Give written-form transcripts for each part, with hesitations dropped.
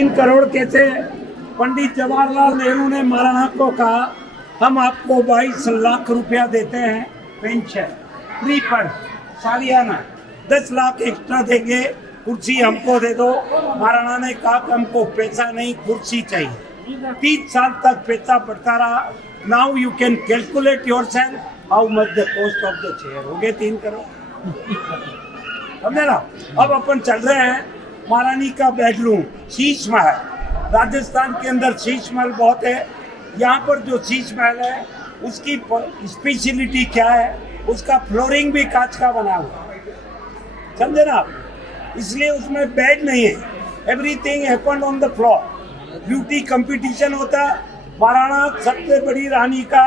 3 करोड़ कैसे? पंडित जवाहरलाल नेहरू ने महाराणा को कहा, हम आपको 22 लाख रुपया देते हैं पेंशन फ्री पर सालियाना, 10 लाख एक्स्ट्रा देंगे, कुर्सी हमको दे दो। महाराणा ने कहा कि हमको पैसा नहीं, कुर्सी चाहिए। 30 साल तक पैसा बढ़ता रहा। Now you can calculate your self how much the cost of the chair. हो गए 3 करोड़, समझे ना? अब अपन चल रहे हैं महारानी का बेडरूम, शीश महल। राजस्थान के अंदर शीश महल बहुत है। यहाँ पर जो शीश महल है उसकी स्पेशलिटी क्या है? उसका फ्लोरिंग भी कांच का बना हुआ, समझे ना आप? इसलिए उसमें बेड नहीं है, everything happened on the floor. Beauty competition होता, महाराणा सबसे बड़ी रानी का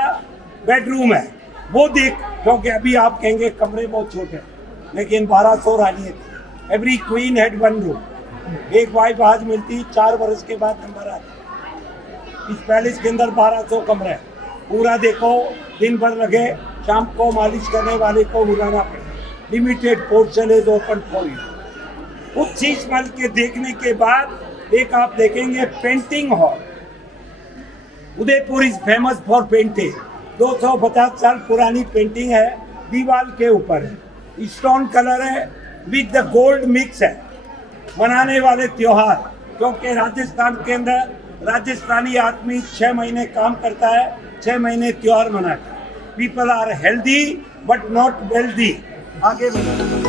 बेडरूम है वो देख, क्योंकि अभी आप कहेंगे कमरे बहुत छोटे, लेकिन 1200 रानी थी। Every queen had 1 room. एक वाइफ आज मिलती 4 वर्ष के बाद नंबर आता। इस पैलेस के अंदर 1200 कमरे हैं। पूरा देखो, दिन भर लगे, शाम को मालिश करने वाले को बुलाना पड़े। Limited portion is open for you. उस शीश महल के देखने के बाद एक आप देखेंगे painting hall. Udaipur is famous for painting. 250 साल पुरानी पेंटिंग है, दीवार के ऊपर है, स्टोन कलर है, विद द गोल्ड मिक्स है। मनाने वाले त्योहार, क्योंकि राजस्थान के अंदर राजस्थानी आदमी 6 महीने काम करता है, 6 महीने त्योहार मनाता है। People are healthy but not wealthy. आगे बढ़ो।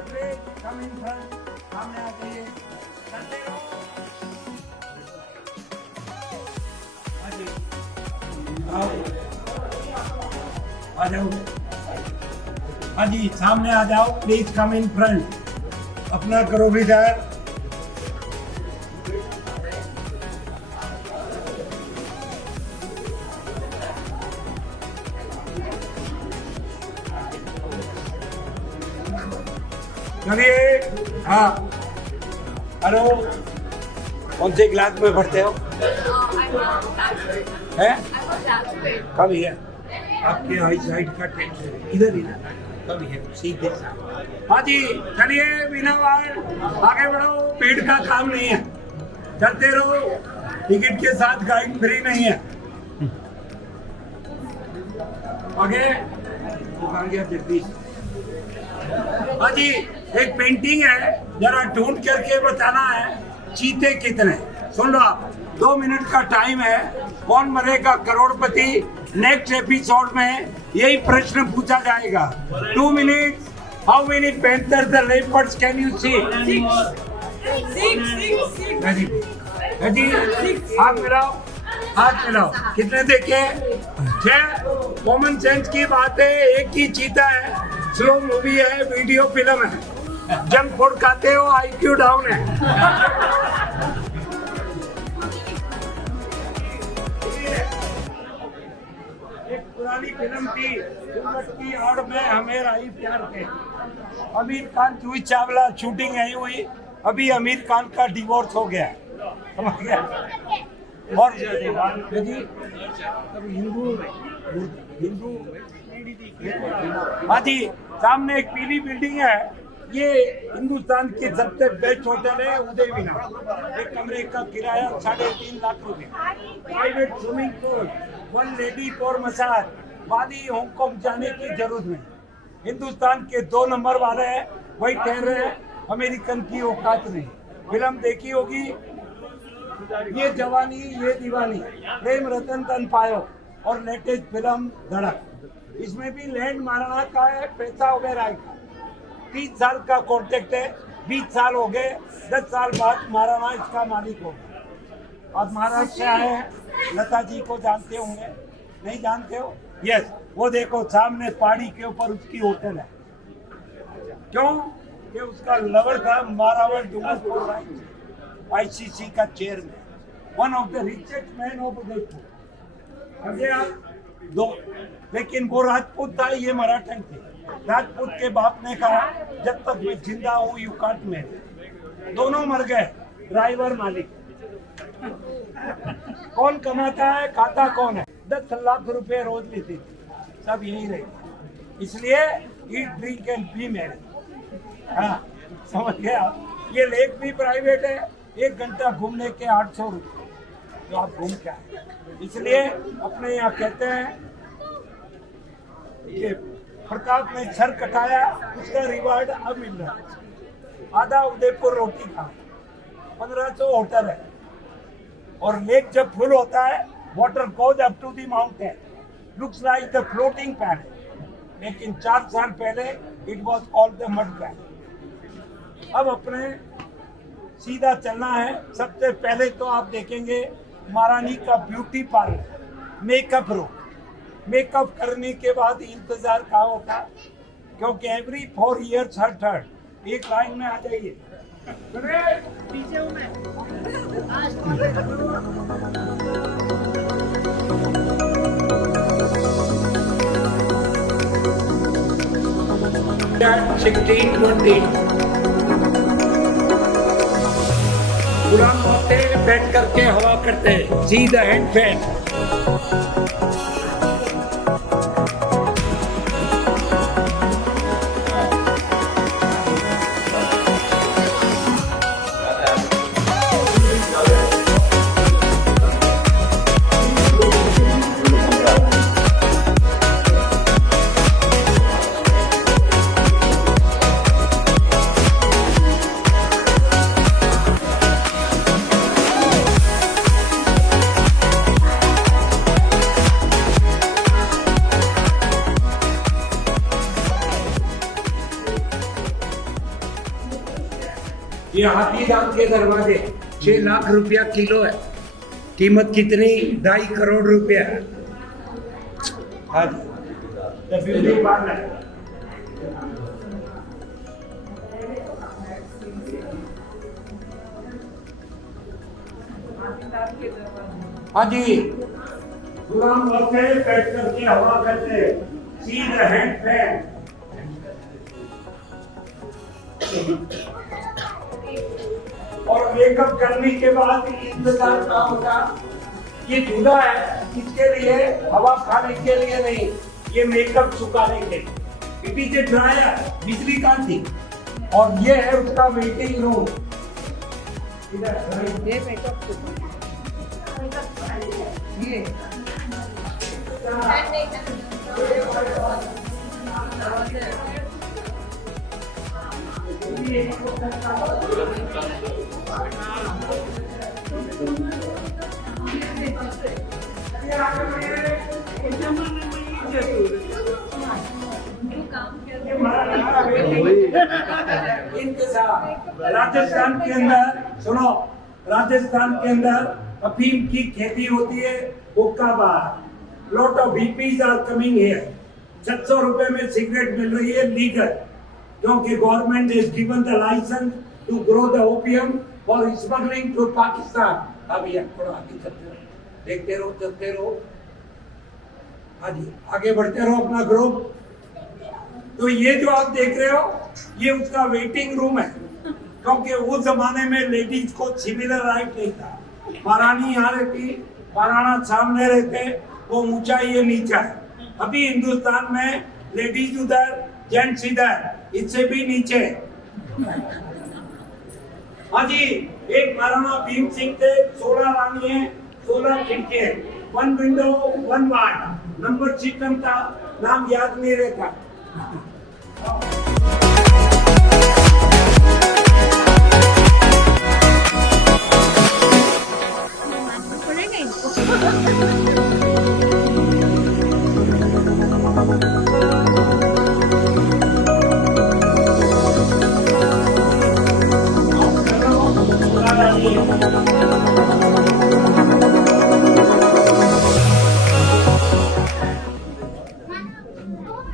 प्लीज कम इन फ्रंट, सामने आ जाइए, चलते रहो। हाँ जी, आओ, आ जाओ। हाँ जी, सामने आ जाओ, प्लीज कम इन फ्रंट, अपना करो विचार। चलिए, हाँ, हेलो, कौन से क्लास में पढ़ते हो? हैं? कभी है आपके आई साइड का टेंशन इधर ही ना, कभी है सीधे। हाँ जी, चलिए बिना बार आगे बढ़ो, पेट का काम नहीं है, चलते रहो, टिकट के साथ गाइड फ्री नहीं है। आगे दुकान गया जगदीश। हाँ जी, एक पेंटिंग है, जरा ढूंढ करके बताना है चीते कितने। सुन लो आप, 2 मिनट का टाइम है, कौन मरेगा करोड़पति, नेक्स्ट एपिसोड में यही प्रश्न पूछा जाएगा। 2 मिनट, how many panther the leopards can you see? 6 जी, हाथ मिलाओ, हाथ मिलाओ, कितने देखे? 6। कॉमन सेंस की बात है, एक ही चीता है, स्लो मूवी है, वीडियो फिल्म है, जंक फूड खाते हो, IQ डाउन है। एक पुरानी फिल्म थी, की आड़ में हमें आई प्यार के, आमिर खान जूही चावला, शूटिंग यही हुई, अभी आमिर खान का डिवोर्स हो गया, समझ गया। और हिंदू हाँ जी, सामने एक पीली बिल्डिंग है, ये हिंदुस्तान की सबसे बेस्ट होटल है, उदय विनायक। एक कमरे का किराया 3.5 लाख रुपए, private swimming pool, 1 lady for massage. Bali Hong Kong जाने की जरूरत नहीं, हिंदुस्तान के 2 नंबर वाले हैं, वही ठहर रहे हैं, अमेरिकन की औकात नहीं। फिल्म देखी होगी, ये जवानी ये दीवानी, प्रेम रतन तन पायो, और लेटेस्ट फिल्म धड़क। इसमें भी लैंड महाराणा का है, पैसा वगैरह का। 30 साल का कॉन्ट्रैक्ट है, 20 साल हो गए, 10 साल बाद महाराणा इसका मालिक हो गया। और महाराष्ट्र से आए हैं, लता जी को जानते होंगे, नहीं जानते हो? यस, वो देखो सामने पहाड़ी के ऊपर उसकी होटल है। क्यों? कि उसका लवर था मारावर डुमर, ICC का chairman, one of the richest man of Udaipur. समझे आप? 2, लेकिन वो राजपूत था, ये मराठन थे। राजपूत के बाप ने कहा, जब तक मैं जिंदा हूँ यू कांट मैरी। दोनों मर गए, ड्राइवर मालिक। कौन कमाता है, खाता कौन है? 10 लाख रुपए रोज लेते थे, सब यही रहे। इसलिए eat drink and B Mary. हाँ, समझ गए आप? ये लेक भी प्राइवेट है, 1 घंटा घूमने के 800 रुपए, तो आप घूम क्या? इसलिए अपने यहाँ कहते हैं कि प्रताप ने सर कटाया, उसका रिवार्ड अब मिल रहा है। आधा उदयपुर रोटी खा, 1500 होटल है, और लेक जब फुल होता है, water goes up to the mountain, looks like the floating pan. लेकिन 4 साल पहले it was all the mud pan. अब अपने सीधा चलना है। सबसे पहले तो आप देखेंगे महारानी का beauty parlour, makeup room. Makeup करने के बाद इंतजार कहाँ होता, क्योंकि एवरी 4 years हर टर्न। एक लाइन में आ जाइए, पीछे हूँ मैं। गुलाम होते बैठ करके हवा करते, सी द हैंड फैन। ये हाथी दांत के दरवाजे 6 लाख रुपया किलो है। कीमत कितनी? 2.5 करोड़ रुपया। हाँ जी, द ब्यूटी पार्लर। हाँ जी, गुलाम होते बैठ करके हवा करते, सी द हैंड फैन। और मेकअप करने के बाद इंतजार का होगा। ये दूल्हा है, किसके लिए? हवा खाने के लिए नहीं, ये मेकअप सुखाने के लिए। इट इज ए ड्रायर, बिजली का थी। और ये है उसका वेटिंग रूम। ये मेकअप ये राजस्थान के अंदर, सुनो, राजस्थान के अंदर अफीम की खेती होती है। हुक्का bar, lot of hippies are coming here. 700 रुपए में सिगरेट मिल रही है लीगल, क्योंकि government is given the license to grow the opium for smuggling to Pakistan. अब ये थोड़ा आगे चलते रहो, देखते रहो, चलते रहो। हाँ जी, आगे बढ़ते रहो अपना ग्रुप। तो ये जो आप देख रहे हो, ये उसका वेटिंग रूम है, क्योंकि उस जमाने में लेडीज को सिमिलर राइट नहीं था। महारानी यहाँ रहती, महाराणा सामने रहते, वो ऊंचा ये नीचा है। अभी हिंदुस्तान में लेडीज उधर, जेंट्स इधर, इससे भी नीचे। हाँ जी, एक महाराणा भीम सिंह थे, 16 रानी है, 16 खिड़की है, 1 विंडो 1 वार्ड। नंबर सिस्टम था, नाम याद नहीं रहता।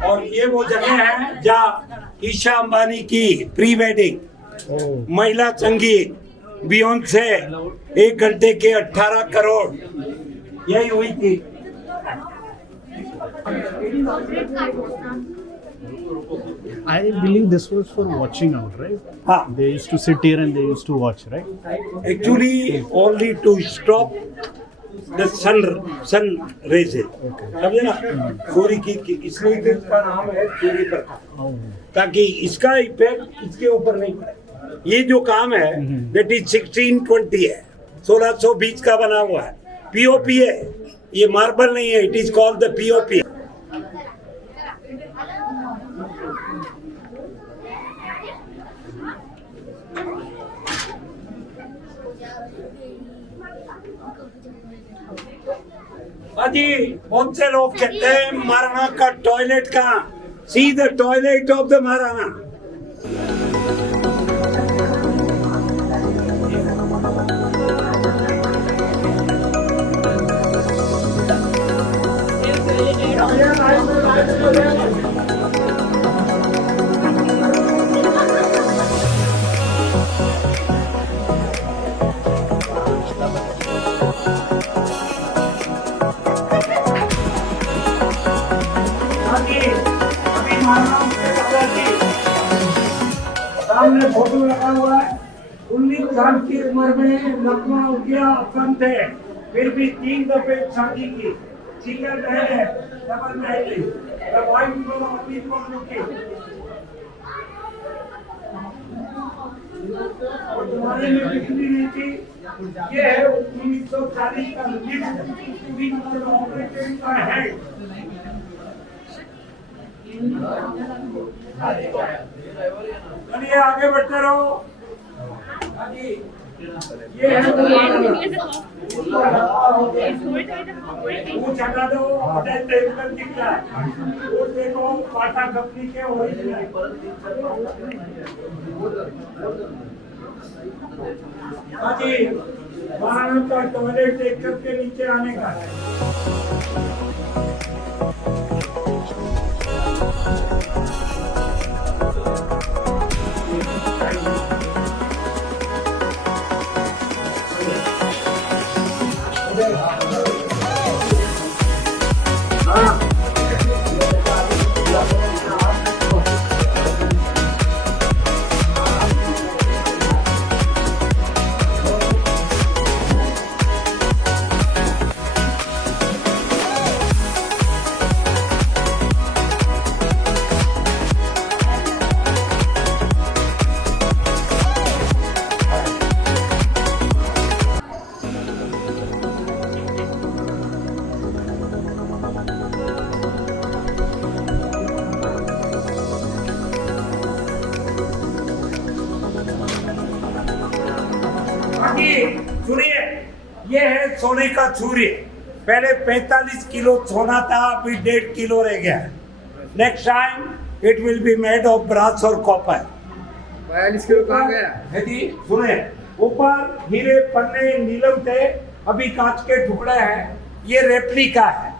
और ये वो जगह है जहाँ ईशा अंबानी की प्री वेडिंग, महिला संगीत, बियोंसे 1 घंटे के 18 करोड़ यही हुई थी। I believe this was for watching out, right? हाँ, They used to sit here and they used to watch, right? actually only to stop the sun rays, समझे ना, सूर्य की, इसलिए तो इसका नाम है सूर्य प्रकाश, Oh. ताकि इसका इफेक्ट इसके ऊपर नहीं पड़े। ये जो काम है दैट इज 1620 है, 1620 का बना हुआ है, पीओपी है, ये मार्बल नहीं है, it is called the POP. अजी बहुत से लोग कहते हैं महाराणा का टॉयलेट कहाँ? See the toilet of the Maharana. सामने फोटो लगा हुआ है। 19 साल की उम्र में लखनऊ हो गया, कम थे, फिर भी 3 दफे शादी की। सिंगल मैरिज है, double marriage, the wife from अपनी यूके। और तुम्हारे में बिजली नहीं थी। ये है 1940 का लिफ्ट ऑपरेशन का है। चलिए आगे बढ़ते रहो। ये है वो चढ़ा दो, दिख रहा है वो, देखो पाटा कंपनी के ओरिजिनल। हाँ जी, महाराणा का टॉयलेट देख करके नीचे आने का है। सुनिए, ये है सोने का छुरी। पहले 45 किलो सोना था, अभी 1.5 किलो रह गया है। Next time it will be made of brass और कॉपर। 42 किलो कहाँ गया? है जी, सुने, ऊपर हीरे पन्ने नीलम थे, अभी कांच के टुकड़े हैं। ये रेप्लिका है,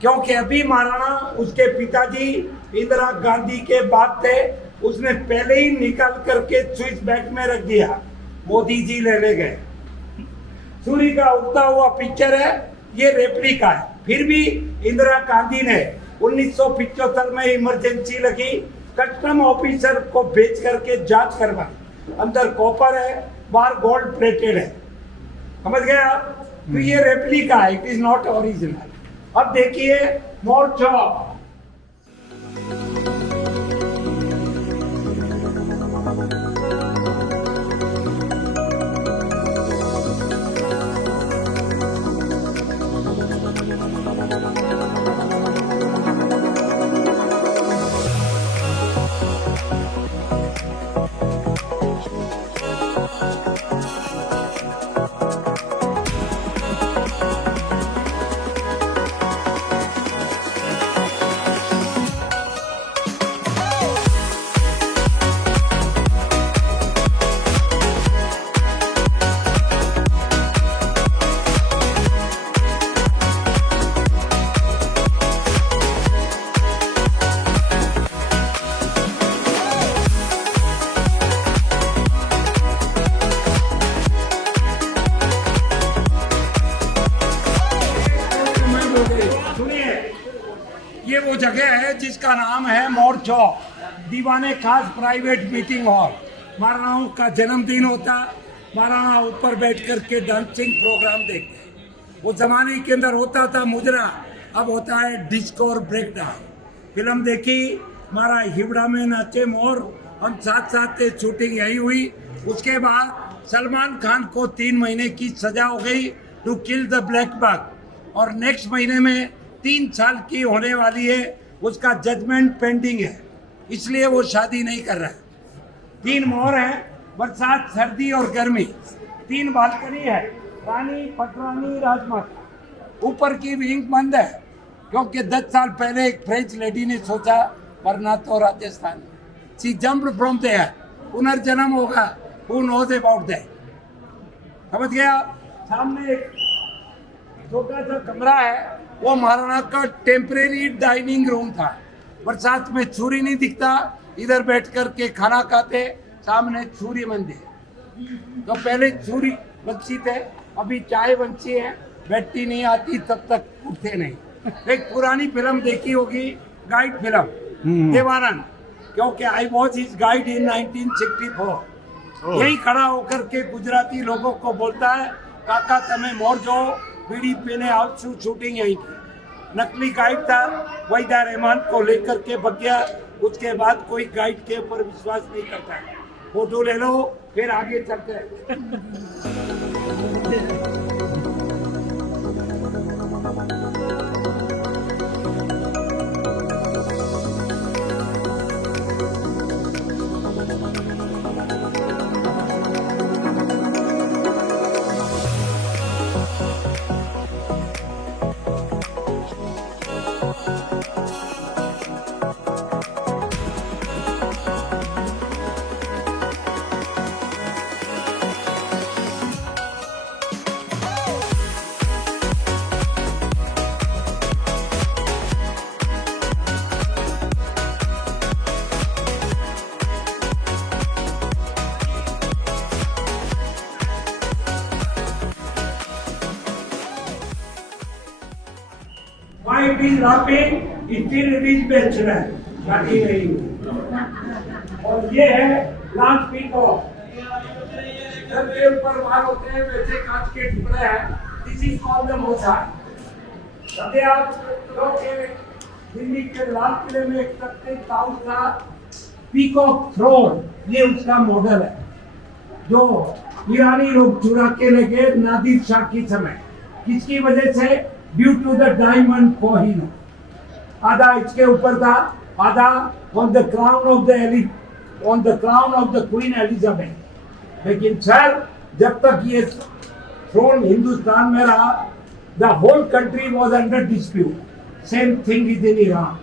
क्योंकि अभी महाराणा उसके पिताजी इंदिरा गांधी के बाद थे, उसने पहले ही निकाल करके स्विस बैंक में रख दिया, मोदी जी लेने गए। सूर्य का उगता हुआ पिक्चर है, ये रेप्लिका है। फिर भी इंदिरा गांधी ने 1975 में इमरजेंसी लगी, कस्टम ऑफिसर को भेज करके जांच करवाई। अंदर कॉपर है, बाहर गोल्ड प्लेटेड है। समझ गए आप? तो ये रेप्लिका है, इट इज नॉट ओरिजिनल। अब देखिए मोर चौक। ये वो जगह है जिसका नाम है मोर चौक, दीवाने खास प्राइवेट मीटिंग हॉल। महाराणाओं का जन्मदिन होता, महाराणा ऊपर बैठ करके डांसिंग प्रोग्राम देखते। वो जमाने के अंदर होता था मुजरा, अब होता है डिस्को और ब्रेक डांस। फिल्म देखी, हमारा हिवड़ा में नाचे मोर, हम साथ साथ शूटिंग यही हुई। उसके बाद सलमान खान को 3 महीने की सजा हो गई to kill the black bug, और नेक्स्ट महीने में 3 साल की होने वाली है, उसका जजमेंट पेंडिंग है, इसलिए वो शादी नहीं कर रहा है। 3 मोर हैं, बरसात, सर्दी और गर्मी। 3 बालकनी है, रानी, पटरानी, राजमाता। ऊपर की विंग बंद है, क्योंकि 10 साल पहले एक फ्रेंच लेडी ने सोचा वरना तो Rajasthan. She jumped from there, पुनर्जन्म होगा, हु नोज अबाउट दैट। समझ गया? सामने एक छोटा सा कमरा है, वो महाराणा का टेम्परेरी डाइनिंग रूम था। बरसात में सूर्य नहीं दिखता, इधर बैठ कर के खाना खाते, सामने सूर्य मंदिर। तो पहले सूर्य वंशी थे, अभी चाय वंशी है, बैठती नहीं आती तब तक उठते नहीं। एक पुरानी फिल्म देखी होगी, गाइड फिल्म, देवानंद, क्योंकि आई वॉज हिज गाइड इन 1964। यही खड़ा होकर के गुजराती लोगों को बोलता है, काका तमें मोर जो बीड़ी पीने आवशु, शूटिंग यही की। नकली गाइड था, वहीदा रहमान को लेकर के भग गया। उसके बाद कोई गाइड के ऊपर विश्वास नहीं करता है। फोटो ले लो, फिर आगे चलते हैं। It is rocking, still it is बेच रहा है, शादी नहीं हुई। और ये है लांच पीकॉक, सर के ऊपर बाल होते हैं वैसे कांच के टुकड़े हैं, दिस इज कॉल्ड द मोज़ार्ट। सभी आप लोग के दिल्ली के लाल किले में एक तख्ते ताउस का पीकॉक थ्रोन, ये उसका मॉडल है जो ईरानी लोग चुरा के ले गए नादिर शाह की समय। किसकी वजह से? Due to the diamond Kohinoor. आधा इसके ऊपर था, आधा on the crown of the queen Elizabeth. लेकिन सर जब तक ये थ्रोन हिंदुस्तान में रहा, the whole country was under dispute. Same thing is in Iran.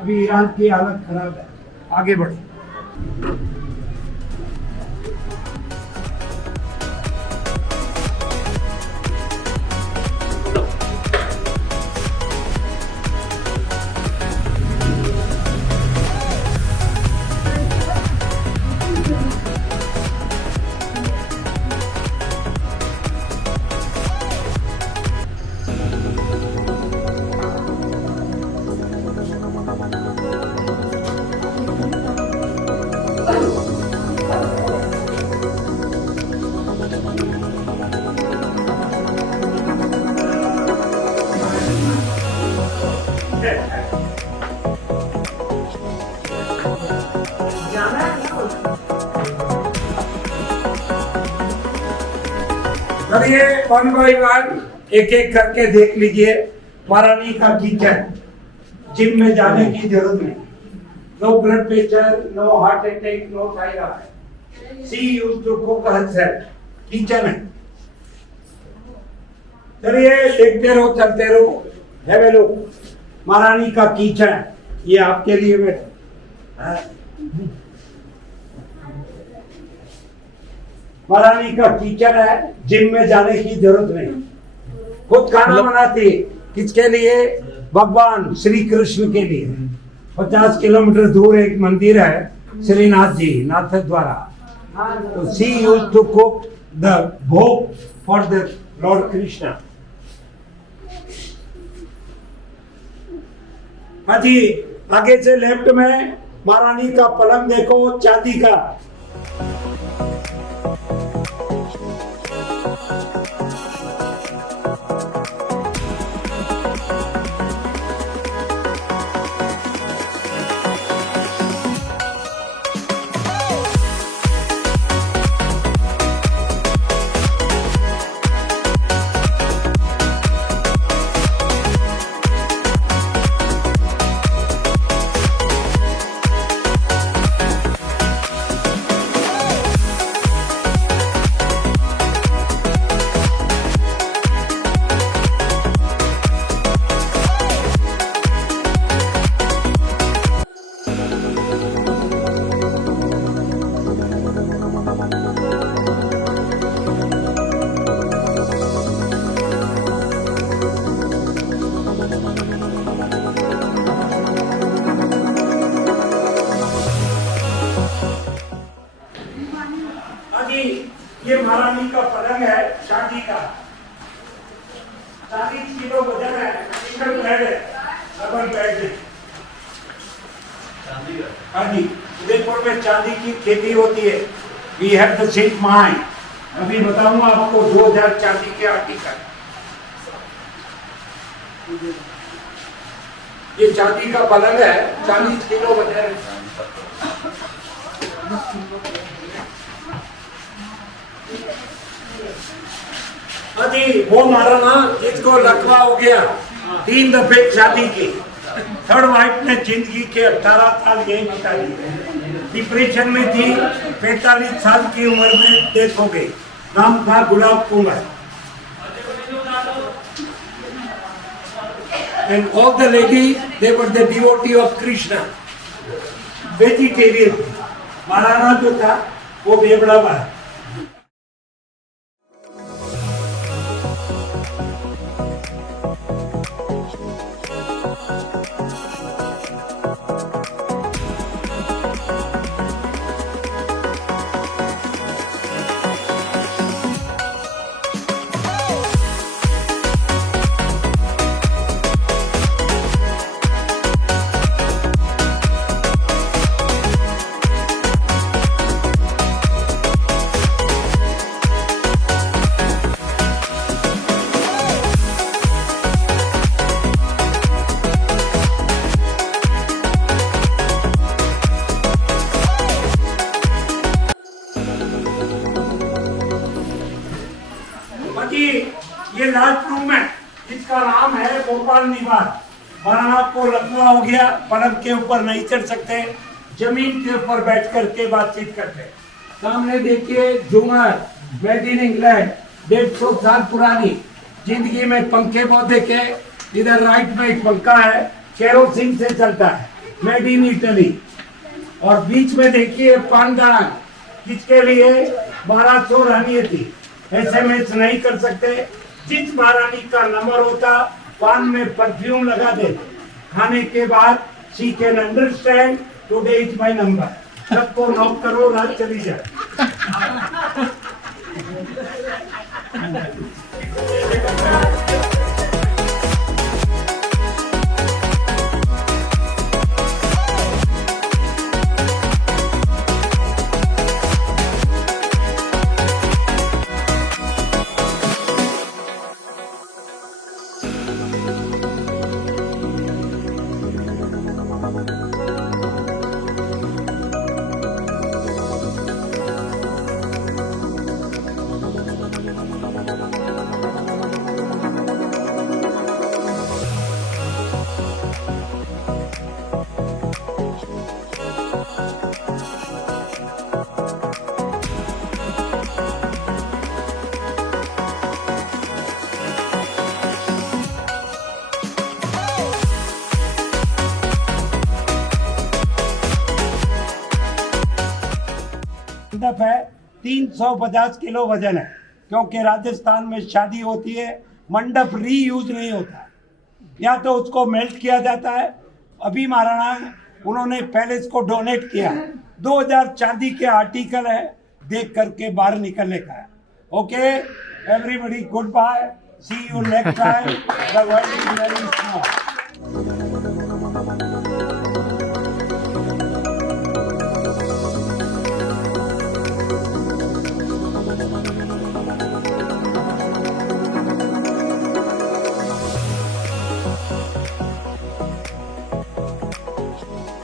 अभी ईरान की हालत खराब है। आगे बढ़े। अब ये वन बाई वन एक एक करके देख लीजिए। महारानी का किचन, जिम में जाने की जरूरत नहीं, no blood pressure, no heart attack, no thyroid. She used to cook herself, kitchen है। चलिए देखते रहो, चलते रहो। हैव ए लुक, महारानी का किचन, ये आपके लिए बेटा। महारानी का किचन है, जिम में जाने की जरूरत नहीं, खुद खाना बनाती। किसके लिए? भगवान श्री कृष्ण के लिए। 50 किलोमीटर दूर एक मंदिर है श्रीनाथ जी, नाथ द्वारा। तो she used to cook the bhog for the lord Krishna. हाँ जी, आगे से लेफ्ट में महारानी का पलंग देखो, चांदी का। ये महारानी का पलंग है, शादी का। 40 किलो वजन है, सिंगल बेड है, डबल बेड है। हाँ जी, उदयपुर में चांदी की खेती होती है। We have the silk mine. अभी बताऊंगा आपको 2000 चांदी के आर्टिकल। ये चांदी का पलंग है, 40 किलो वजन है। अजी वो महाराना जिसको लकवा हो गया, 3 दफे शादी की, थर्ड वाइफ ने जिंदगी के 18 साल यही बिता दिए। डिप्रेशन में थी, 45 साल की उम्र में डेथ हो गई। नाम था गुलाब Kumar. And all the ladies, they were the devotee of Krishna. Vegetarian. Maharana जो था वो बेबड़ा हुआ है। बाकी ये लास्ट रूम है, इसका नाम है गोपाल निवास। महाराणा को लकवा हो गया, पलंग के ऊपर नहीं चढ़ सकते, जमीन के ऊपर बैठ करके बातचीत करते। सामने देखिए झूमर, मेड इन इंग्लैंड, 150 साल पुरानी। जिंदगी में पंखे बहुत देखे। इधर राइट में एक पंखा है, केरोसिन से चलता है, मेड इन इटली। और बीच में देखिए पानदान, जिसके लिए 1200 रानी थी। SMS नहीं कर सकते। जिस महारानी का नंबर होता पान में परफ्यूम लगा देते। खाने के बाद she can understand today is my number. सबको नॉक करो, रात चली जाए। मंडप है, 350 किलो वजन है। क्योंकि राजस्थान में शादी होती है, मंडप रीयूज नहीं होता, या तो उसको मेल्ट किया जाता है। अभी महाराणा उन्होंने पैलेस को डोनेट किया। 2000 चांदी के आर्टिकल है, देख करके बाहर निकलने का है। Okay everybody, good bye, see you next time. The world is very small.